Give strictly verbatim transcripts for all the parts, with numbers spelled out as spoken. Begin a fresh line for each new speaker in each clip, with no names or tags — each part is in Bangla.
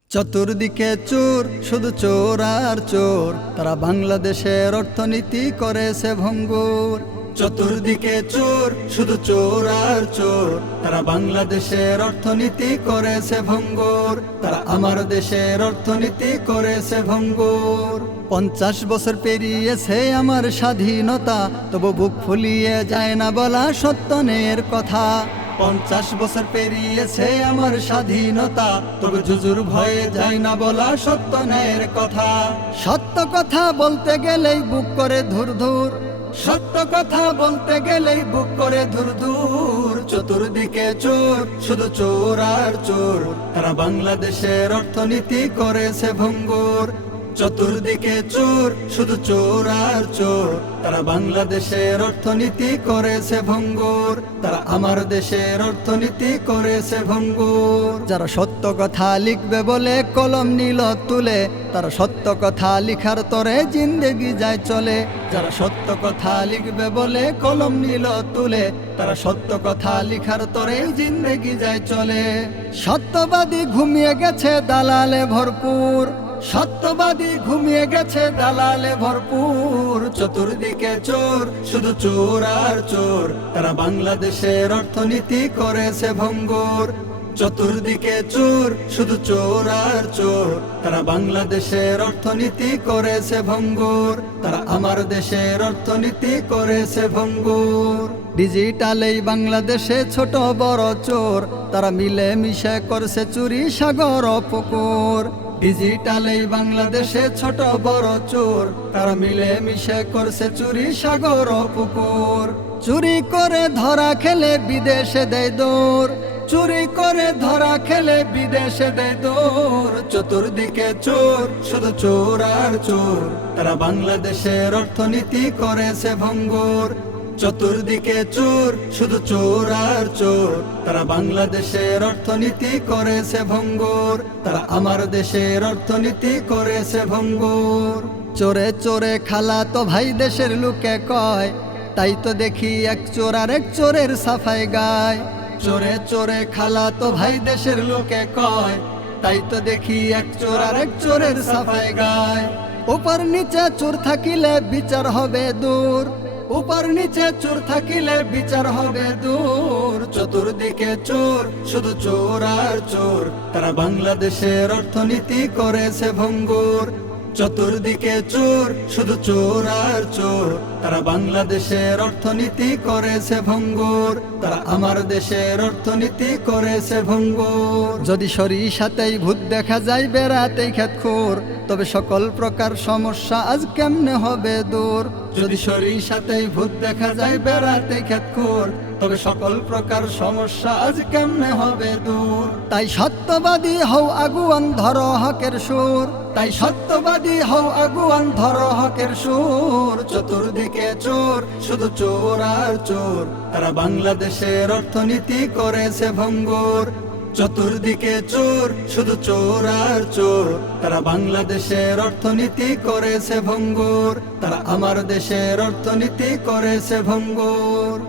চতুর্দিকে চোর, শুধু চোর আর চোর, তারা বাংলাদেশের অর্থনীতি করেছে ভঙ্গুর। চতুর্দিকে চোর, শুধু চোর আর চোর, তারা বাংলাদেশের অর্থনীতি করেছে ভঙ্গুর। তারা আমার দেশের অর্থনীতি করেছে ভঙ্গুর। পঞ্চাশ বছর পেরিয়েছে আমার স্বাধীনতা, তবু বুক ফুলিয়ে যায় না বলা সত্যনের কথা। পঞ্চাশ বছর পেরিয়েছে আমার স্বাধীনতা, তবে জুজুর ভয়ে যায় না বলা সত্যনের কথা। সত্য কথা বলতে গেলেই বুক করে ধুর ধুর, সত্য কথা বলতে গেলেই বুক করে ধুর ধুর। চতুর্দিকে চোর, শুধু চোর আর চোর, তারা বাংলাদেশের অর্থনীতি করেছে ভঙ্গুর। চতুর্দিকে চোর, শুধু চোর আর চোর, তারা বাংলাদেশের অর্থনীতি করেছে ভঙ্গুর। তারা আমার দেশের অর্থনীতি করেছে ভঙ্গুর। যারা সত্য কথা লিখবে বলে কলম নিল তুলে, তারা সত্য কথা লিখার তরে জিন্দেগি যায় চলে। যারা সত্য কথা লিখবে বলে কলম নিল তুলে, তারা সত্য কথা লিখার তরে জিন্দেগি যায় চলে। সত্যবাদী ঘুমিয়ে গেছে দালালে ভরপুর, সত্যবাদী ঘুমিয়ে গেছে দালালে ভরপুর। চতুর্দিকে চোর, শুধু চোর আর চোর, তারা বাংলাদেশের অর্থনীতি করেছে ভঙ্গুর। চতুর্দিকে চোর, শুধু চোর আর চোর, তারা বাংলাদেশের অর্থনীতি করেছে ভঙ্গুর। তারা আমার দেশের অর্থনীতি করেছে ভঙ্গুর। ডিজিটালেই বাংলাদেশে ছোট বড় চোর, তারা মিলে মিশে করছে চুরি সাগর পুকুর। ডিজিটালেই বাংলাদেশে ছোট বড় চোর, তারা মিলে মিশে করছে চুরি সাগর পুকুর। চুরি করে ধরা খেলে বিদেশে দেয় দৌড়, চুরি করে ধরা খেলে বিদেশে দেয় দৌড়। চতুর্দিকে চোর, শুধু চোর আর চোর, তারা বাংলাদেশের অর্থনীতি করেছে ভঙ্গুর। চতুর্দিকে চোর, শুধু চোর আর চোর, তারা বাংলাদেশের অর্থনীতি করেছে ভঙ্গুর। তারা আমার দেশের অর্থনীতি করেছে ভঙ্গুর। চোরে চোরে খালা তো ভাই দেশের লোকে কয়, তাই তো দেখি এক চোর আর এক চোরের সাফাই গায়। চোরে চোরে খালা তো ভাই দেশের লোকে কয়, তাই তো দেখি এক চোর আর এক চোরের সাফাই গায়। উপর নিচে চোর থাকিলে বিচার হবে দূর, উপর নিচে চোর থাকিলে বিচার হবে দূর। চতুর্দিকে চোর, শুধু চোর আর চোর, তারা বাংলাদেশের অর্থনীতি করেছে ভঙ্গুর। চতুর্দিকে চোর, শুধু চোর আর চোর, তারা বাংলাদেশের অর্থনীতি করেছে ভঙ্গুর। তারা আমার দেশের অর্থনীতি করেছে ভঙ্গুর। যদি সরিষাতেই ভূত দেখা যায় বেড়াতেই খেতখোর, তবে সকল প্রকার সমস্যা আজ কেমনে হবে দূর। যদি সরিষাতেই ভূত দেখা যায় বেড়াতে খেতখোর, তবে সকল প্রকার সমস্যা আজ কেমনে হবে দূর। তাই সত্যবাদী হও আগুয়ান ধরো হকের সুর, তাই সত্যবাদী হও আগুয়ান ধরো হকের সুর। চতুর্দিকে চোর, শুধু চোর আর চোর, তারা বাংলাদেশের অর্থনীতি করেছে ভঙ্গুর। চতুর্দিকে চোর, শুধু চোর আর চোর, তারা বাংলাদেশের অর্থনীতি করেছে ভঙ্গুর। তারা আমার দেশের অর্থনীতি করেছে ভঙ্গুর।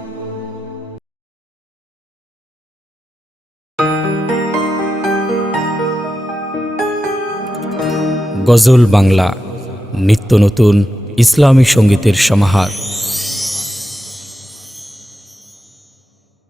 গজল বাংলা, নিত্য নতুন ইসলামী সঙ্গীতের সমাহার।